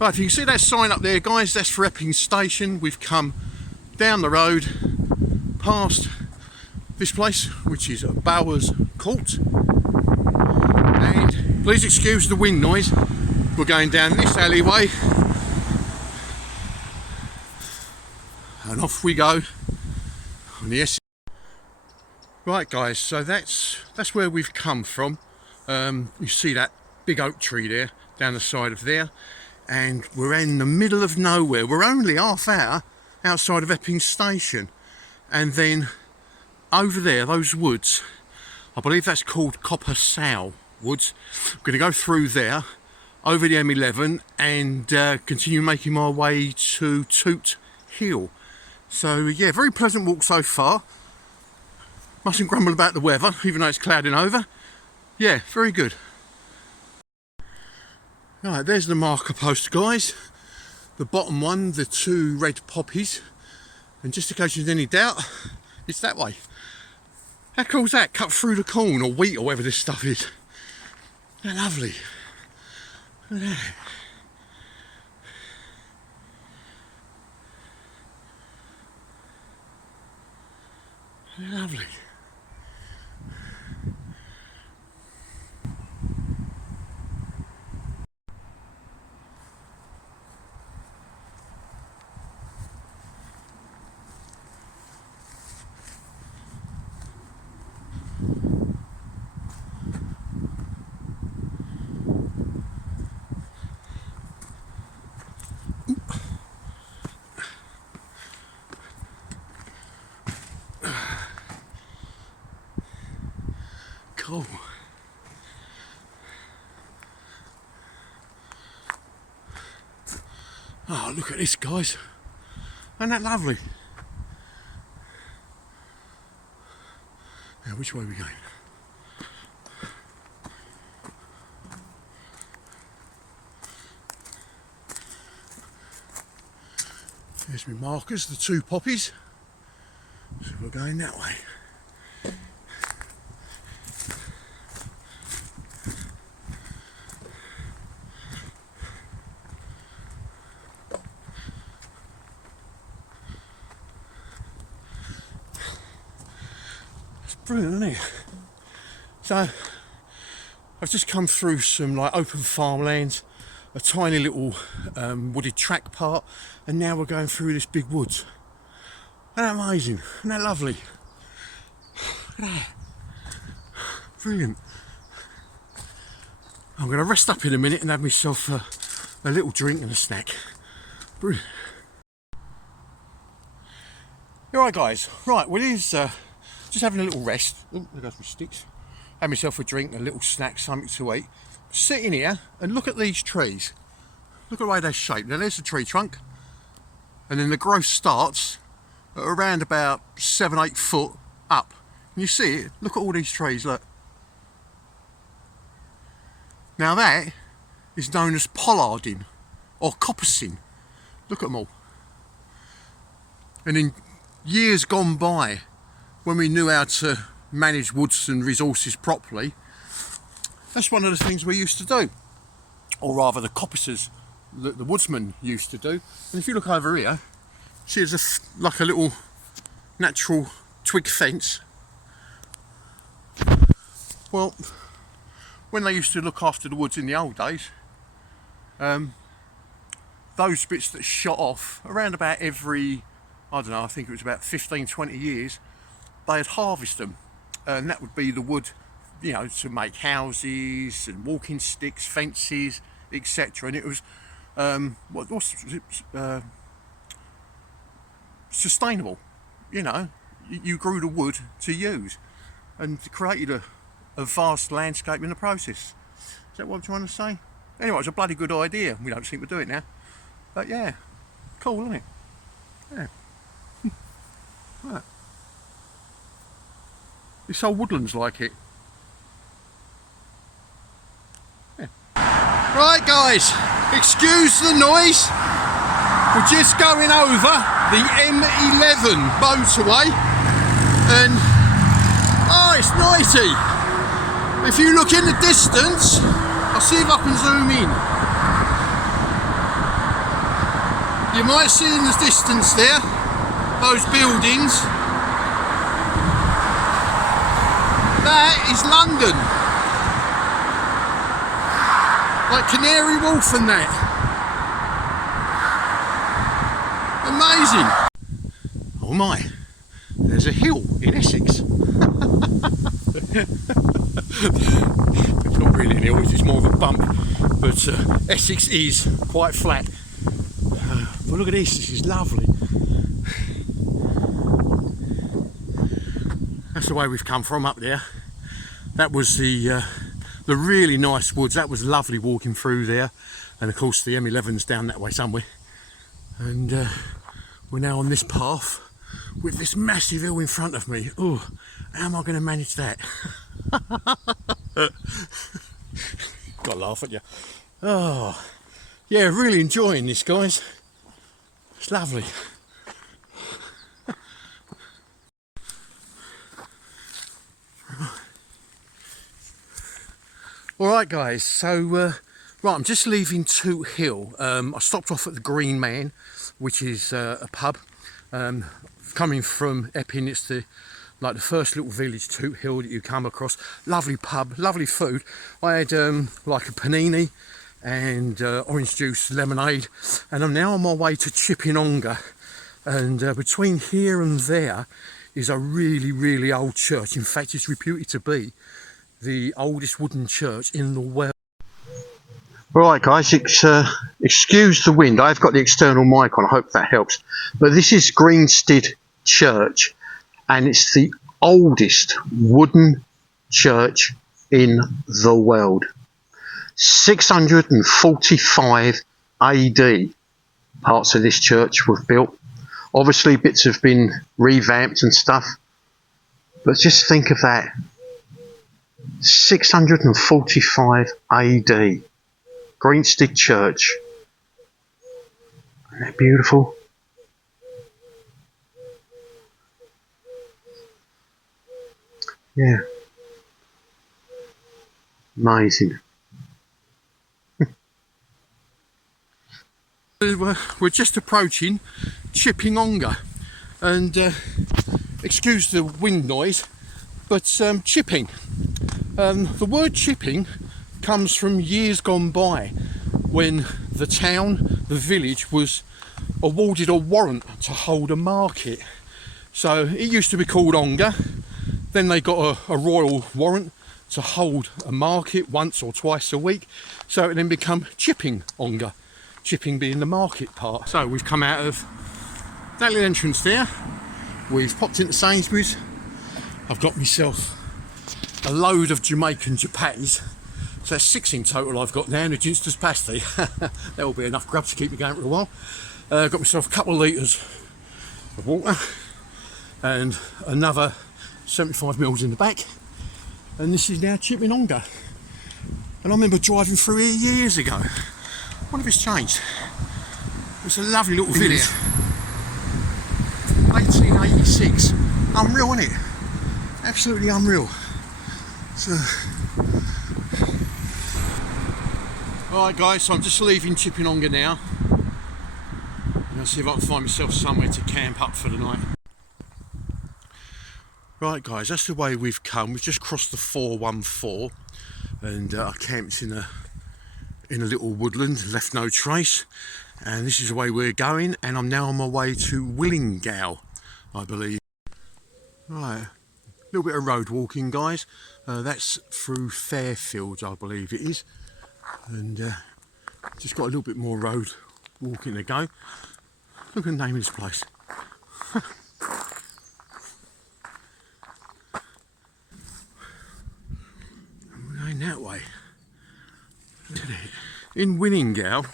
Right, if you can see that sign up there, guys, that's for Epping Station. We've come down the road past this place, which is Bowers Court. And please excuse the wind noise. We're going down this alleyway. And off we go on the Essex. Right, guys, so that's where we've come from. You see that big oak tree there, down the side of there. And we're in the middle of nowhere. We're only half hour outside of Epping Station. And then over there, those woods, I believe that's called Coggleshall Woods. I'm going to go through there, over the M11, and continue making my way to Toot Hill. So yeah, very pleasant walk so far. Mustn't grumble about the weather, even though it's clouding over. Yeah, very good. Right, there's the marker post, guys. The bottom one, the two red poppies. And just in case there's any doubt, it's that way. How cool is that? Cut through the corn or wheat or whatever this stuff is. Isn't that lovely? Look at that. Isn't that lovely? Cool. Oh, look at this, guys. Isn't that lovely? Now, which way are we going? There's my markers, the two poppies. So we're going that way. Brilliant, isn't it? So I've just come through some like open farmlands, a tiny little wooded track part, and now we're going through this big woods. Isn't that amazing? Isn't that lovely? Look at that. Brilliant. I'm going to rest up in a minute and have myself a little drink and a snack. Brilliant. Alright, guys, right, well, here's just having a little rest. Oh, there goes my sticks. Have myself a drink, a little snack, something to eat. Sitting here and look at these trees. Look at the way they're shaped. Now there's the tree trunk, and then the growth starts at around about 7-8 foot up. And you see it. Look at all these trees. Look. Now that is known as pollarding or coppicing. Look at them all. And in years gone by, when we knew how to manage woods and resources properly, that's one of the things we used to do, or rather the coppicers, the woodsmen used to do. And if you look over here, see there's like a little natural twig fence. Well, when they used to look after the woods in the old days, those bits that shot off around about every, I don't know, I think it was about 15-20 years, they'd harvest them, and that would be the wood, you know, to make houses and walking sticks, fences, etc. And it was sustainable. You know, you grew the wood to use and created a vast landscape in the process. Is that what I'm trying to say? Anyway, it's a bloody good idea. We don't seem to do it now, but yeah, cool, isn't it? Yeah. Right. This whole woodland's like it. Yeah. Right, guys, excuse the noise. We're just going over the M11 motorway, and oh, it's nighty. If you look in the distance, I'll see if I can zoom in. You might see in the distance there, those buildings. That is London. Like Canary Wharf and that. Amazing. Oh my, there's a hill in Essex. It's not really an hill, it's more of a bump. But Essex is quite flat. But look at this is lovely. That's the way we've come from up there. That was the really nice woods. That was lovely walking through there. And of course the M11's down that way somewhere. And we're now on this path with this massive hill in front of me. Oh, how am I going to manage that? Got to laugh at you. Oh, yeah, really enjoying this, guys. It's lovely. Alright guys, so right, I'm just leaving Toot Hill. I stopped off at the Green Man, which is a pub. Coming from Epping, it's the first little village, Toot Hill, that you come across. Lovely pub, lovely food. I had like a panini and orange juice, lemonade, and I'm now on my way to Ongar. And between here and there is a really old church. In fact, it's reputed to be the oldest wooden church in the world. Right guys, excuse the wind. I've got the external mic on, I hope that helps. But this is Greenstead Church, and it's the oldest wooden church in the world. 645 AD parts of this church were built. Obviously bits have been revamped and stuff, but just think of that. 645 AD. Greenstead Church. Isn't that beautiful? Yeah. Amazing. We're just approaching Ongar, and excuse the wind noise, but chipping. The word chipping comes from years gone by, when the town, the village, was awarded a warrant to hold a market. So it used to be called Ongar, then they got a royal warrant to hold a market once or twice a week, so it then become Ongar. Chipping being the market part. So we've come out of that little entrance there, we've popped into Sainsbury's, I've got myself a load of Jamaican chapatis, so that's 6 in total I've got now, and a Ginster's pasty. That will be enough grub to keep me going for a while. Got myself a couple of litres of water and another 75ml in the back, and this is now Ongar. And I remember driving through here years ago. I wonder if it's changed. It's a lovely little village. 1886. Unreal, isn't it? Absolutely unreal. So, alright guys, so I'm just leaving Ongar now. I'm going to see if I can find myself somewhere to camp up for the night. Right guys, that's the way we've come. We've just crossed the 414, and I camped in a little woodland, left no trace, and this is the way we're going, and I'm now on my way to Willingale, I believe. Right, a little bit of road walking guys, that's through Fairfield I believe it is, and just got a little bit more road walking to go. Look at the name of this place. We're going that way. In Willingale,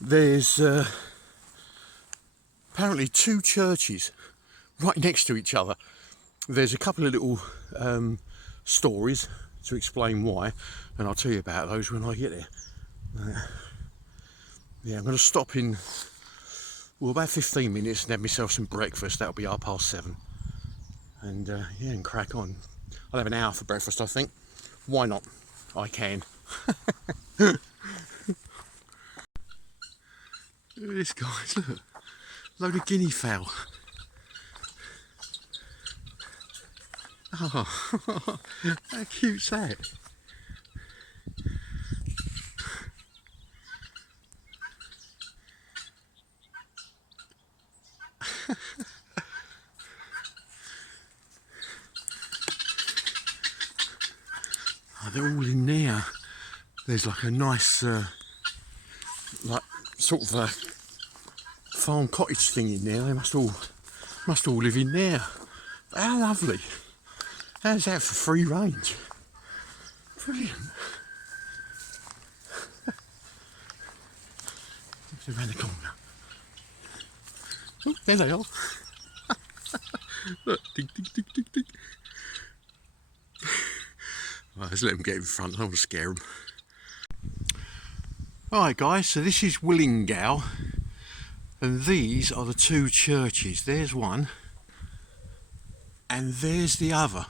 there's apparently 2 churches right next to each other. There's a couple of little stories to explain why, and I'll tell you about those when I get there. Yeah, I'm going to stop in, well, about 15 minutes and have myself some breakfast. That'll be 7:30. And yeah, and crack on. I'll have an hour for breakfast, I think. Why not? I can. Look at this, guys, look. Load of guinea fowl. Oh, how cute's that? Oh, they're all in there. There's like a nice, like sort of a farm cottage thing in there. They must all live in there. How lovely! How's that for free range? Brilliant. Around the corner. Oh, there they are. Look, ding, ding, ding, ding, ding. Right, let's let them get in front. I don't want to scare them. Alright guys, so this is Willingale, and these are the two churches. There's one and there's the other,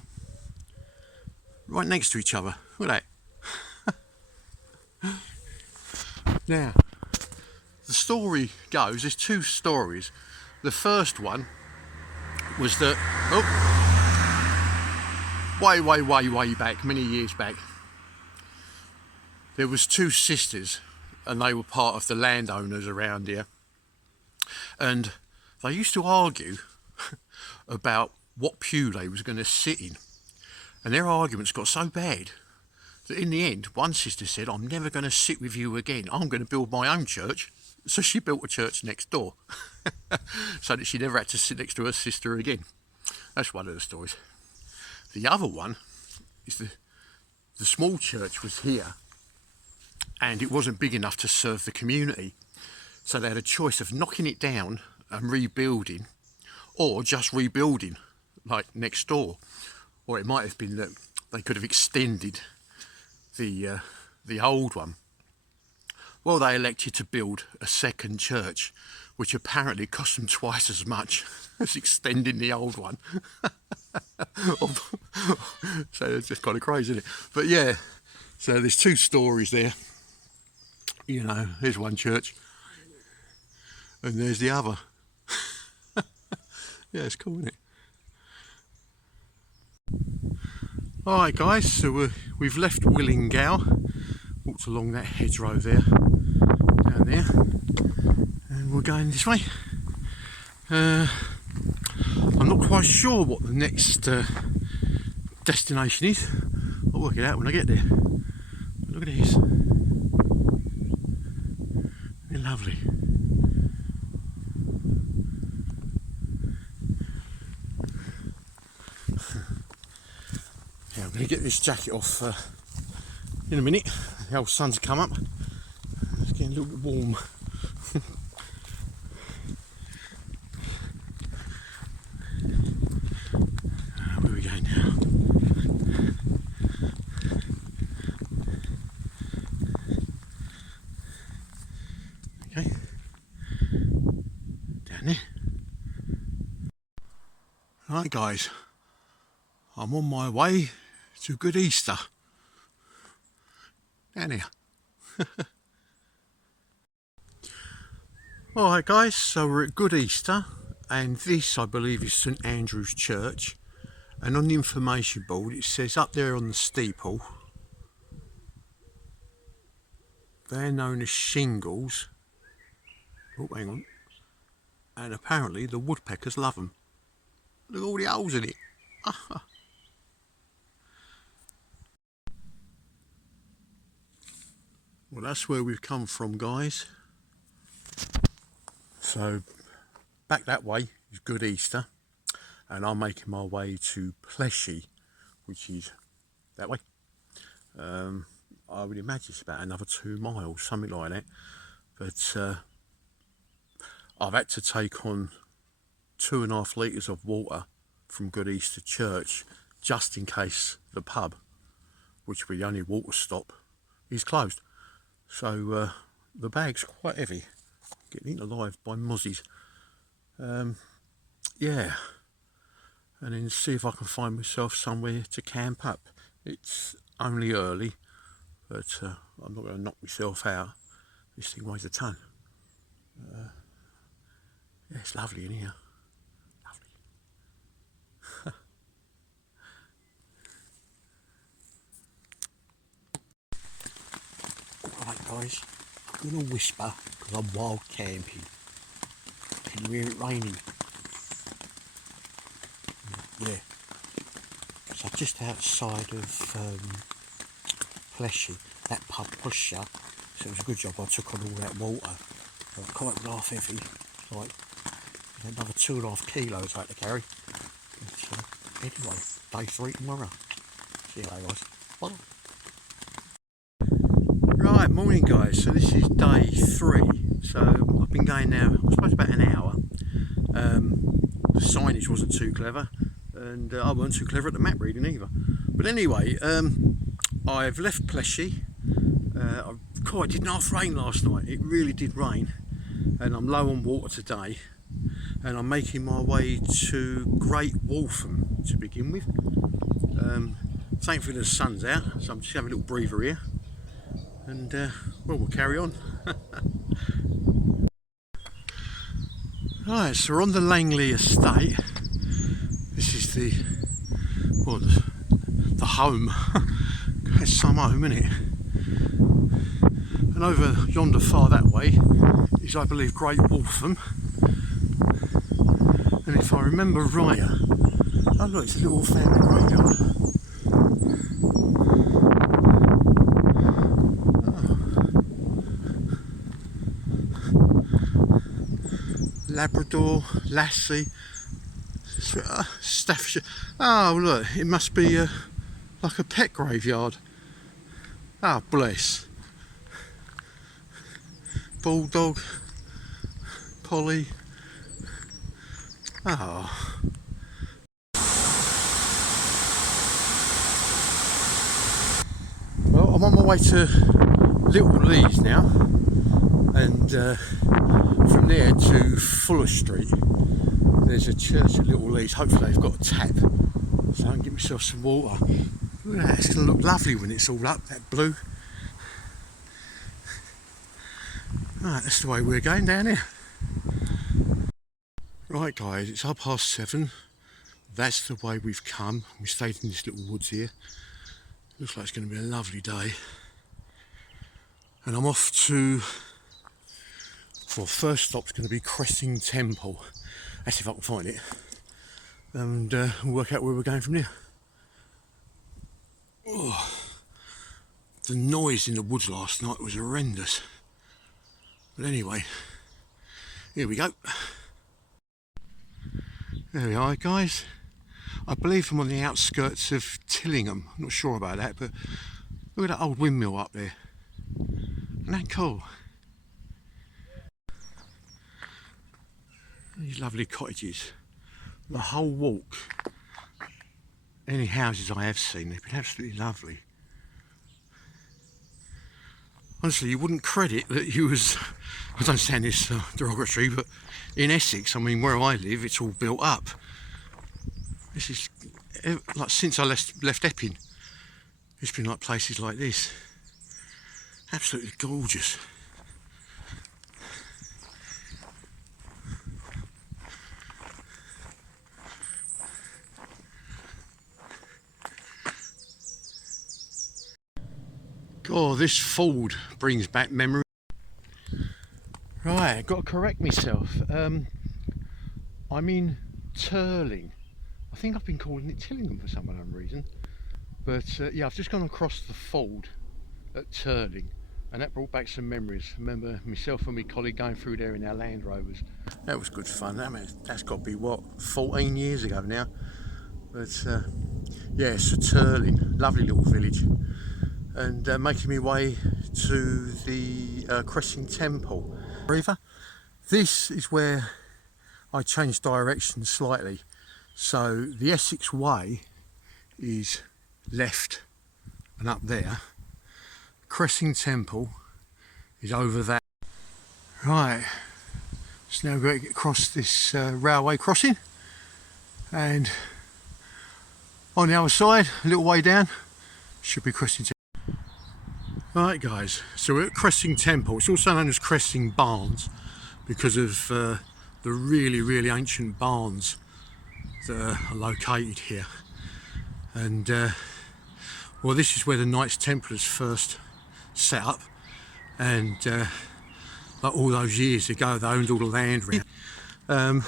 right next to each other. Look at that. Now, the story goes, there's two stories. The first one was that, way back, many years back, there was two sisters and they were part of the landowners around here, and they used to argue about what pew they was going to sit in, and their arguments got so bad that in the end one sister said, I'm never going to sit with you again, I'm going to build my own church. So she built a church next door so that she never had to sit next to her sister again. That's one of the stories. The other one is the small church was here and it wasn't big enough to serve the community, so they had a choice of knocking it down and rebuilding, or just rebuilding like next door. Or it might have been that they could have extended the old one. Well, they elected to build a second church, which apparently cost them twice as much as extending the old one. So it's just kind of crazy, isn't it? But yeah, so there's two stories there. You know, here's one church and there's the other. Yeah, it's cool, isn't it? Alright guys, so we've left Willingale, walked along that hedgerow there, down there, and we're going this way. I'm not quite sure what the next destination is. I'll work it out when I get there. But look at this. They're lovely. Yeah, I'm going to get this jacket off in a minute. The old sun's come up. It's getting a little bit warm. Where are we going now? Okay. Down there. Right guys, I'm on my way to Good Easter. Down here. Alright guys, so we're at Good Easter, and this I believe is St Andrew's Church, and on the information board it says up there on the steeple they're known as shingles. Oh, hang on. And apparently the woodpeckers love them. Look at all the holes in it. Well, that's where we've come from, guys. So back that way is Good Easter, and I'm making my way to Plashy, which is that way. I would imagine it's about another 2 miles, something like that. But I've had to take on 2.5 litres of water from Greenstead Church just in case the pub, which will be the only water stop, is closed. So the bag's quite heavy, getting eaten alive by mozzies. Yeah, and then see if I can find myself somewhere to camp up. It's only early, but I'm not going to knock myself out. This thing weighs a ton. Yeah, it's lovely in here. Lovely. Right guys, I'm going to whisper because I'm wild camping. Can you hear it raining? Yeah. So just outside of Plashy, that pub pusher, so it was a good job I took on all that water. Quite laugh heavy, like another 2.5 kilos I had to carry. But, anyway, day 3 tomorrow. See you later guys. Bye. Right, morning guys, so this is day 3. So I've been going now, I suppose about an hour. The signage wasn't too clever, and I wasn't too clever at the map reading either. But anyway, I've left Plashy. It didn't half rain last night, it really did rain, and I'm low on water today, and I'm making my way to Great Waltham to begin with. Thankfully the sun's out, so I'm just having a little breather here, and well, we'll carry on. Right, so we're on the Langley estate. This is the home. It's some home, isn't it? And over yonder far that way is, I believe, Great Waltham. And if I remember right, oh look, it's a little family graveyard. Labrador, Lassie, Staffordshire. Oh look, it must be like a pet graveyard. Ah, oh, bless. Bulldog, Polly. Oh. Well, I'm on my way to Little Lees now, and from there to Fuller Street. There's a church at Little Lees. Hopefully they've got a tap, so I can get myself some water. Look at that, it's going to look lovely when it's all up, that blue. Right, that's the way we're going down here. Right guys, it's 7:30. That's the way we've come. We stayed in this little woods here. Looks like it's going to be a lovely day. And I'm off to, well, first stop's going to be Cressing Temple. That's if I can find it. And we'll work out where we're going from there. Oh, the noise in the woods last night was horrendous. But anyway, here we go. There we are guys. I believe I'm on the outskirts of Tillingham. I'm not sure about that, but look at that old windmill up there. Isn't that cool? These lovely cottages. The whole walk. Any houses I have seen, they've been absolutely lovely. Honestly, you wouldn't credit that you was, I don't sound this derogatory, but in Essex, I mean, where I live, it's all built up. This is, like, since I left Epping, it's been like places like this. Absolutely gorgeous. God, this Ford brings back memories. Right, I've got to correct myself. I'm in Turling. I think I've been calling it Tillingham for some unknown reason. But yeah, I've just gone across the Ford at Turling, and that brought back some memories. I remember myself and my colleague going through there in our Land Rovers. That was good fun. I mean, that's got to be, what, 14 years ago now. But yeah, so Turling, lovely little village. And making my way to the Cressing Temple. River. This is where I changed direction slightly. So the Essex Way is left and up there. Cressing Temple is over that. Right, so now we've got to get across this railway crossing, and on the other side, a little way down, should be Cressing Temple. Right guys, so we're at Cressing Temple. It's also known as Cressing Barns, because of the really ancient barns that are located here. And well, this is where the Knights Templars first set up, and like all those years ago they owned all the land around.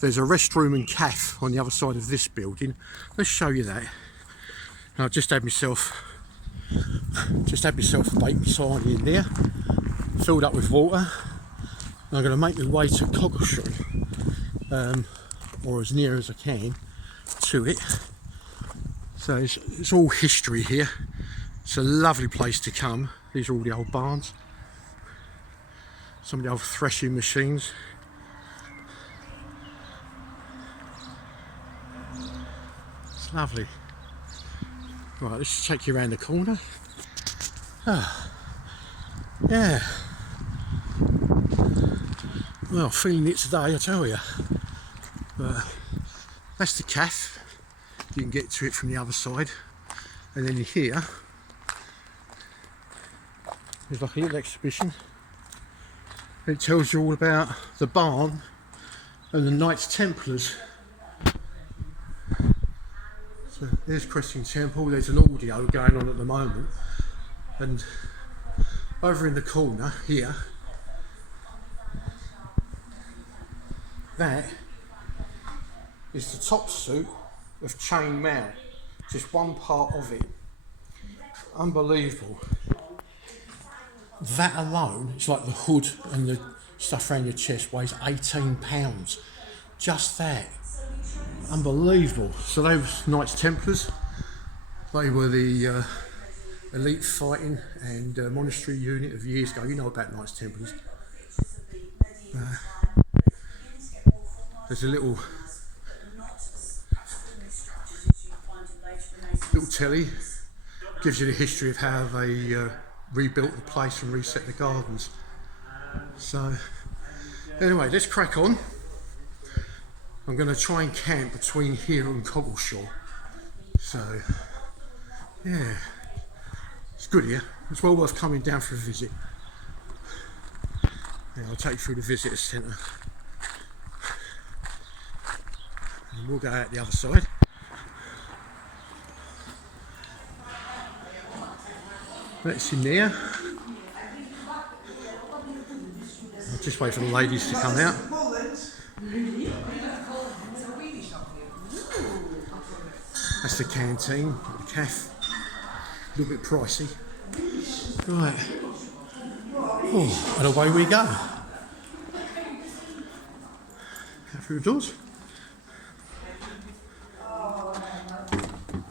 There's a restroom and cafe on the other side of this building. Let's show you that. I've just had myself a baby sarnie in there, filled up with water. And I'm going to make my way to Coggleshall, or as near as I can to it. So it's all history here. It's a lovely place to come. These are all the old barns, some of the old threshing machines. It's lovely. Right, let's just take you around the corner. Yeah. Well, feeling it today, I tell you. But that's the cafe. You can get to it from the other side. And then here, there's like a little exhibition. It tells you all about the barn and the Knights Templars. So there's Cressing Temple. There's an audio going on at the moment. And over in the corner here, that is the top suit of Chain Mount, just one part of it. Unbelievable. That alone, it's like the hood and the stuff around your chest weighs £18. Just that. Unbelievable. So they were Knights Templars. They were the elite fighting and monastery unit of years ago. You know about Knights Templars. There's a little telly, gives you the history of how they rebuilt the place and reset the gardens. So anyway, let's crack on. I'm going to try and camp between here and Coggleshall. So yeah, it's good here. It's well worth coming down for a visit. Yeah, I'll take you through the visitor centre. And we'll go out the other side. That's in there. I'll just wait for the ladies to come out. That's the canteen, the cafe. A little bit pricey. Right. Oh, and away we go. Out through the doors.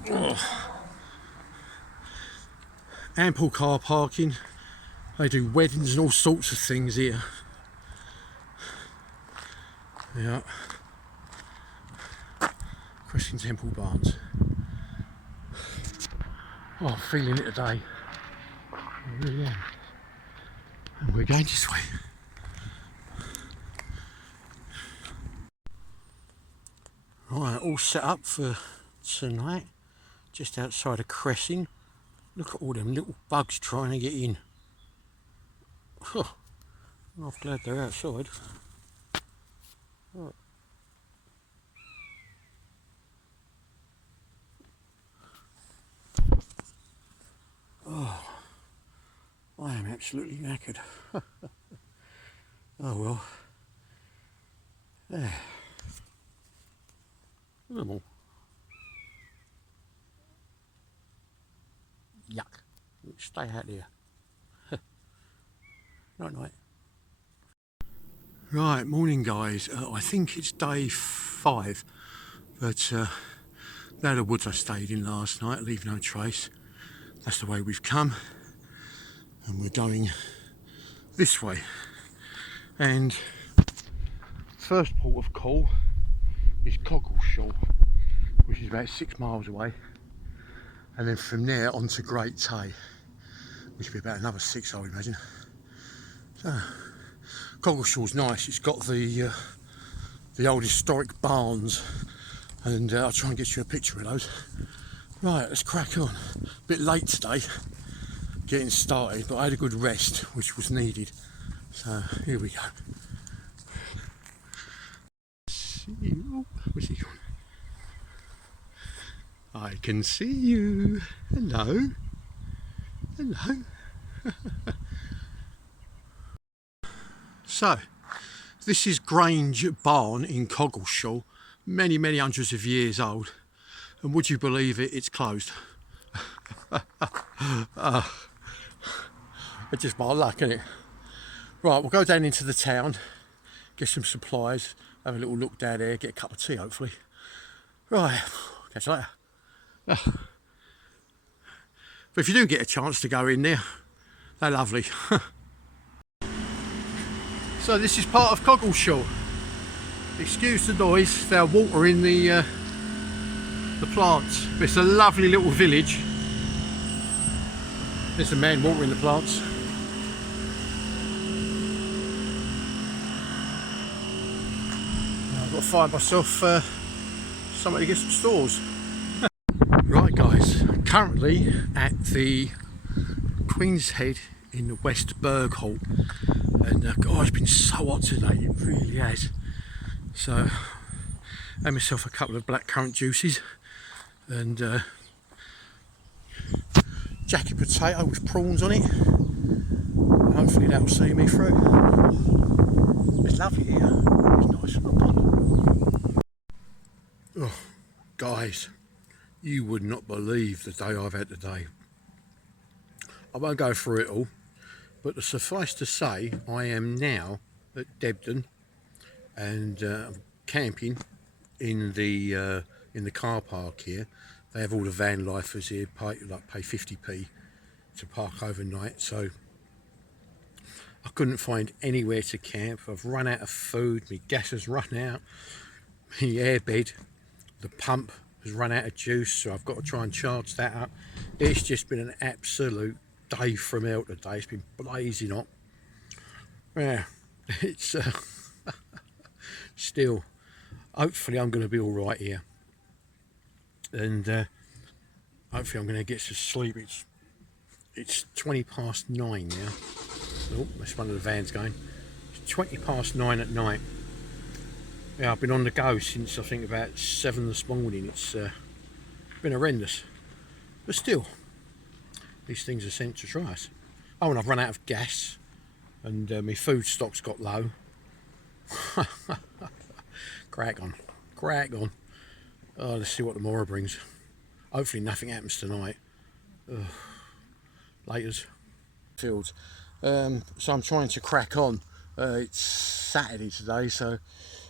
Oh. Ample car parking. They do weddings and all sorts of things here. Yeah. Cressing Temple Barns. Oh, I'm feeling it today. I really am. And we're going this way. Right, all set up for tonight. Just outside of Cressing. Look at all them little bugs trying to get in. Oh, I'm glad they're outside. Right. Oh, I am absolutely knackered. Oh well. There. Look at them all. Yuck. Stay out there. Night night. Right, morning guys. I think it's day 5, but they're the woods I stayed in last night, leave no trace. That's the way we've come, and we're going this way. And first port of call is Coggleshall, which is about 6 miles away, and then from there on to Great Tay, which will be about another 6, I would imagine. So Coggleshall's nice. It's got the old historic barns, and I'll try and get you a picture of those. Right, let's crack on. A bit late today getting started, but I had a good rest which was needed, so here we go. What's he called? I can see you. Hello. Hello. So, this is Grange Barn in Coggleshall, many, many hundreds of years old. And would you believe it, it's closed. It's just my luck, isn't it? Right, we'll go down into the town, get some supplies, have a little look down there, get a cup of tea hopefully. Right, catch you later. But if you do get a chance to go in there, they're lovely. So this is part of Coggleshall. Excuse the noise, they're watering the plants. But it's a lovely little village. There's a man watering the plants. I've got to find myself somewhere to get some stores. Right guys, currently at the Queen's Head in the West Berghall, and God, it's been so hot today, it really has. So I had myself a couple of blackcurrant juices and jacket potato with prawns on it. Hopefully that will see me through. It's lovely here, it's nice and fun. Oh, guys, you would not believe the day I've had today. I won't go through it all, but suffice to say, I am now at Debden and I'm camping in the car park here. They have all the van lifers here, pay 50p to park overnight. So I couldn't find anywhere to camp. I've run out of food, my gas has run out, my airbed, the pump has run out of juice, so I've got to try and charge that up. It's just been an absolute day from hell today. It's been blazing hot. Yeah, it's still, hopefully I'm going to be all right here, and hopefully I'm going to get some sleep. It's 20 past 9 now. Oh, that's one of the vans going. It's 20 past 9 at night. Yeah, I've been on the go since I think about 7 this morning. It's been horrendous, but still, these things are sent to try us. Oh, and I've run out of gas, and my food stock's got low. Crack on, crack on. Oh, let's see what tomorrow brings. Hopefully nothing happens tonight. Laters. Fields. So I'm trying to crack on. It's Saturday today, so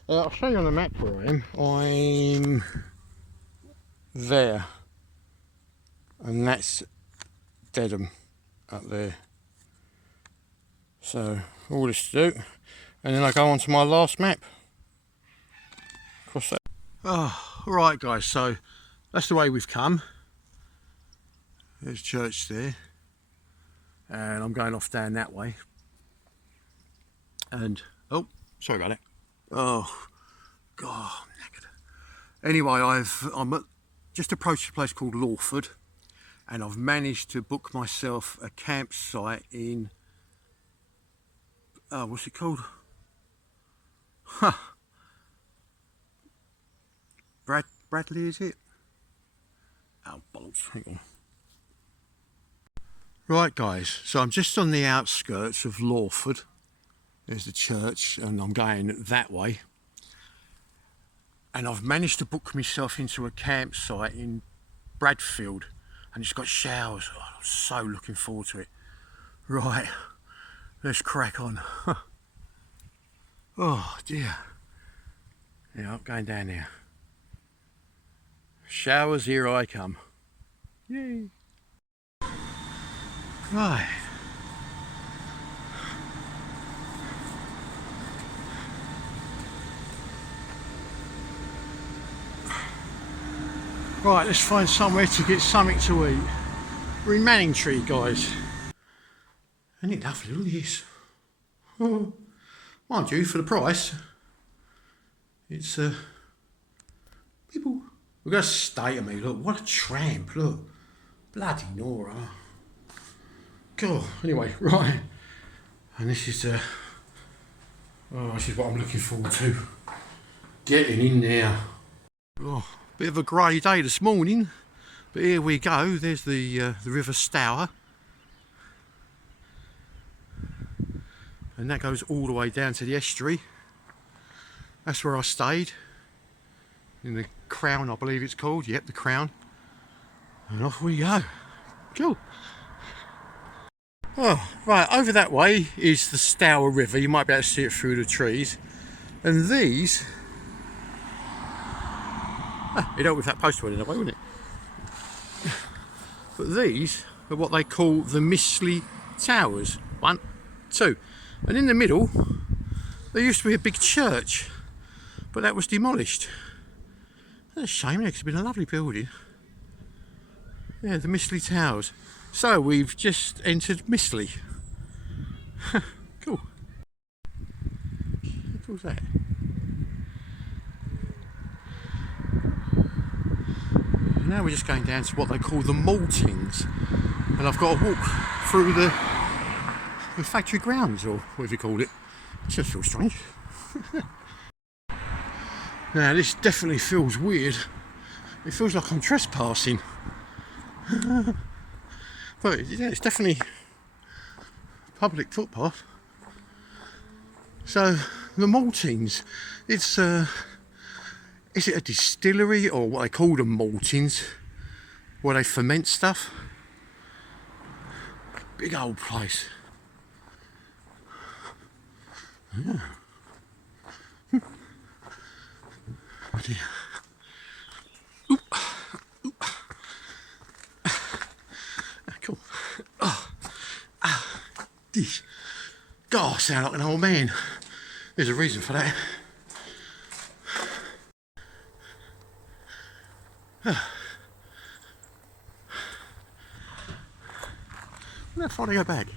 I'll show you on the map where I am. I'm there, and that's Debden up there. So all this to do, and then I go on to my last map. Cross that. Oh, alright guys, so that's the way we've come. There's church there, and I'm going off down that way. And oh, sorry about that. Oh God, I'm knackered. Anyway, I'm just approached a place called Lawford, and I've managed to book myself a campsite in what's it called? Bradley, is it? Oh bollocks, hang on. Right guys, so I'm just on the outskirts of Lawford. There's the church, and I'm going that way. And I've managed to book myself into a campsite in Bradfield, and it's got showers. Oh, I'm so looking forward to it. Right, let's crack on. Oh dear. Yeah, I'm going down there. Showers, here I come. Yay. Right. Right, let's find somewhere to get something to eat. We're in Manningtree, guys. Isn't it lovely? Look at this. Oh, mind you, for the price, it's people. We're going to stay at me. Look, what a tramp! Look, bloody Nora. God. Anyway, right, and this is this is what I'm looking forward to. Getting in there. Oh, bit of a grey day this morning, but here we go. There's the River Stour, and that goes all the way down to the estuary. That's where I stayed, in the Crown, I believe it's called. Yep, the Crown. And off we go. Cool. Oh, right, over that way is the Stour River. You might be able to see it through the trees. And these... It helped with that poster in a way, wouldn't it? But these are what they call the Mistley Towers. 1, 2. And in the middle, there used to be a big church, but that was demolished. That's a shame, because it's been a lovely building. Yeah, the Mistley Towers. So we've just entered Mistley. Cool. What was that? Now we're just going down to what they call the maltings, and I've got to walk through the factory grounds, or whatever you call it. It just feels strange. Now this definitely feels weird. It feels like I'm trespassing. But yeah, it's definitely public footpath. So the maltings, it's is it a distillery, or what they call them maltings, where they ferment stuff? Big old place. Yeah. Oh dear. Oop. Oop. Cool. Oh. God, I sound like an old man. There's a reason for that. How far do I go back?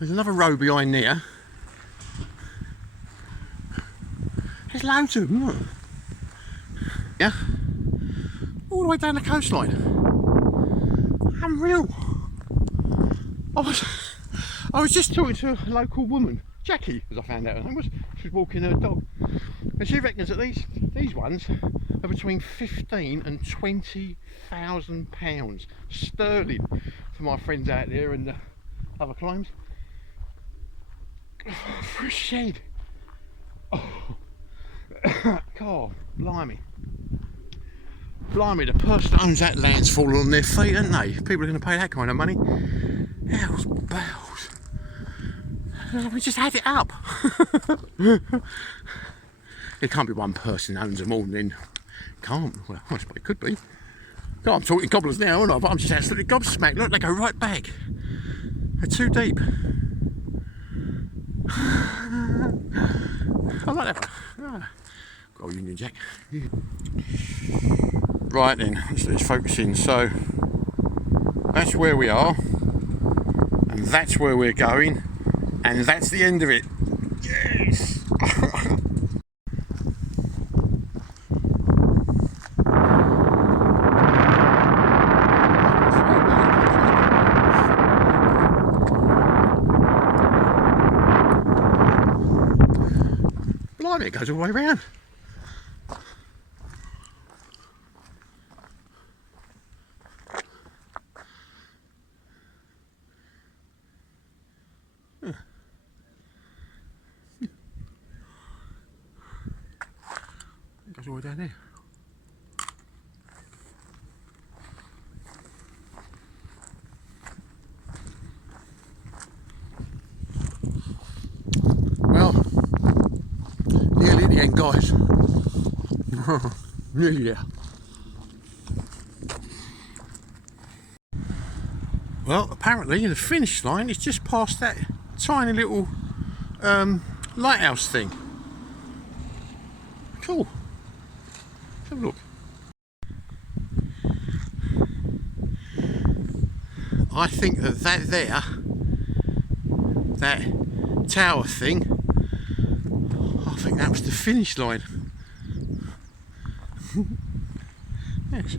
There's another road behind there. There's loads of them, look. Yeah. All the way down the coastline. Unreal. I was just talking to a local woman, Jackie, as I found out her name was. She was walking her dog, and she reckons that these ones are between £15,000 and £20,000 sterling for my friends out there and the other climbs. For a shed. Oh. God, blimey. Blimey, the person that owns that land's fallen on their feet, haven't they? People are going to pay that kind of money. Hell's bells. We just had it up. It can't be one person that owns them all, and then can't. Well, I suppose it could be. God, I'm talking cobblers now, aren't I? But I'm just absolutely gobsmacked. Look, they go right back. They're too deep. I like that one. Got a Union Jack. Yeah. Right then, let's focus in. So that's where we are, and that's where we're going, and that's the end of it. Yes. Blimey, it goes all the way around. Goes all the way down there. Well, nearly at the end, guys. Nearly there. Well, apparently the finish line is just past that tiny little lighthouse thing. Cool. Let's have a look. I think that tower thing, I think that was the finish line. Yes.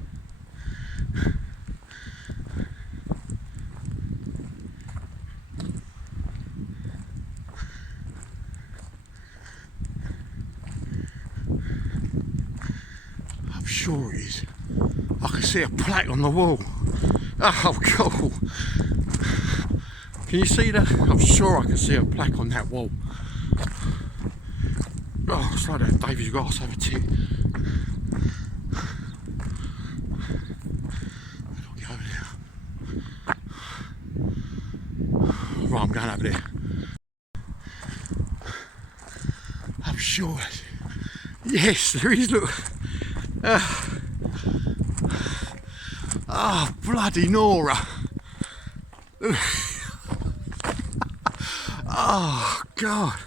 sure it is. I can see a plaque on the wall. Oh, cool. Can you see that? I'm sure I can see a plaque on that wall. Oh, slow down, Davey, you've got to have a tick. Get over there. Right, I'm going over there. I'm sure. Yes, there is, look. Oh, bloody Nora. Oh, God.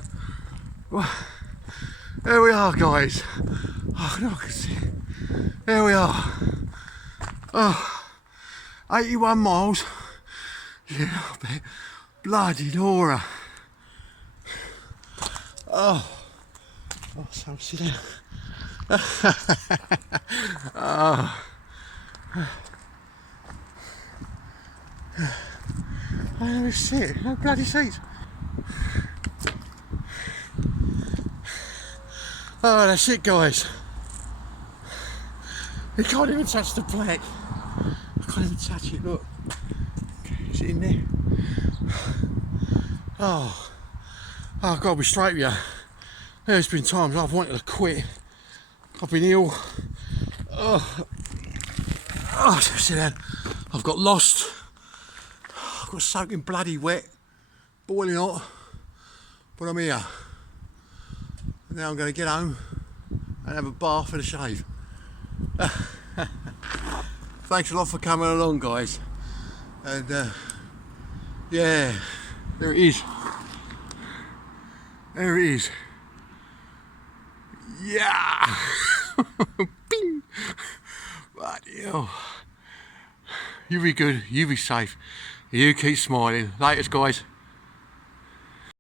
Well, there we are, guys. Oh, no, I can see it. There we are. Oh, 81 miles. Yeah, I bet. Bloody Nora. Oh, so sit down. Oh. Oh, let's sit. No bloody seats. Oh, that's it, guys. You can't even touch the plaque. I can't even touch it, look. Is it in there? Oh, I've got to be straight with you. There's been times I've wanted to quit. I've been ill. So sit down. I've got lost. I've got soaking bloody wet, boiling hot, but I'm here. And now I'm going to get home and have a bath and a shave. Thanks a lot for coming along, guys. And yeah, there it is. There it is. Yeah. Bing. Bloody hell. You be good, you be safe, you keep smiling. Latest, guys.